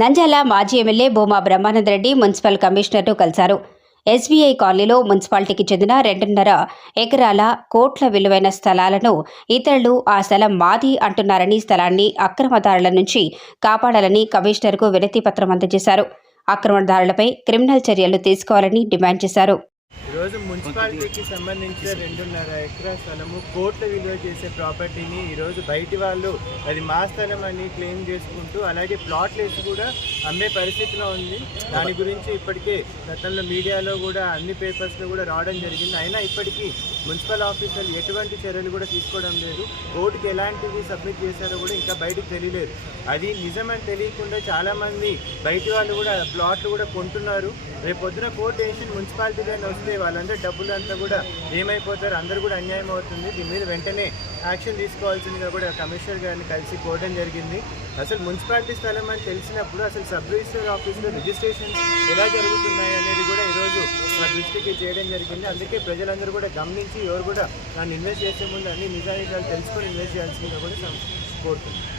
నంద్యాల మాజీ MLA Bhuma Brahmananda Reddy municipal కమిషనర్ను కలిశారు. ఎస్బీఐ కాలనీలో మున్సిపాలిటీకి చెందిన రెండున్నర ఎకరాల కోట్ల విలువైన స్థలాలను ఇతరులు ఆ స్థలం మాది అంటున్నారని స్థలాన్ని అక్రమదారుల నుంచి కాపాడాలని కమిషనర్కు వినతి పత్రం అందజేశారు. అక్రమదారులపై క్రిమినల్ చర్యలు తీసుకోవాలని డిమాండ్ చేశారు. ఈరోజు మున్సిపాలిటీకి సంబంధించిన రెండున్నర ఎకరా స్థలము కోట్ల విలువ చేసే ప్రాపర్టీని ఈరోజు బయటి వాళ్ళు అది మా స్థలం అని క్లెయిమ్ చేసుకుంటూ అలాగే ప్లాట్లు వేసి కూడా అమ్మే పరిస్థితిలో ఉంది. దాని గురించి ఇప్పటికే గతంలో మీడియాలో కూడా అన్ని పేపర్స్లో కూడా రావడం జరిగింది. అయినా ఇప్పటికీ మున్సిపల్ ఆఫీసర్లు ఎటువంటి చర్యలు కూడా తీసుకోవడం లేదు. కోర్టుకి ఎలాంటివి సబ్మిట్ చేశారో కూడా ఇంకా బయటకు తెలియలేదు. అది నిజమని తెలియకుండా చాలామంది బయటి వాళ్ళు కూడా ప్లాట్లు కూడా కొంటున్నారు. రేపు పొద్దున కోర్టు వేసి మున్సిపాలిటీలో వస్తే వాళ్ళందరూ డబ్బులు అంతా కూడా ఏమైపోతారు? అందరూ కూడా అన్యాయం అవుతుంది. దీని మీద వెంటనే యాక్షన్ తీసుకోవాల్సిందిగా కూడా కమిషనర్ గారిని కలిసి కోరడం జరిగింది. అసలు మున్సిపాలిటీ స్థలం అని తెలిసినప్పుడు అసలు సబ్ రిజిస్టర్ ఆఫీస్లో రిజిస్ట్రేషన్ ఎలా జరుగుతున్నాయి అనేది కూడా ఈరోజు ఇన్వెస్టిగేట్ చేయడం జరిగింది. అందుకే ప్రజలందరూ కూడా గమనించి ఎవరు కూడా నన్ను ఇన్వెస్ట్ చేసే ముందు అన్ని నిజాయితీలు తెలుసుకొని ఇన్వెస్ట్ చేయాల్సిందిగా కూడా కోరుతున్నాను.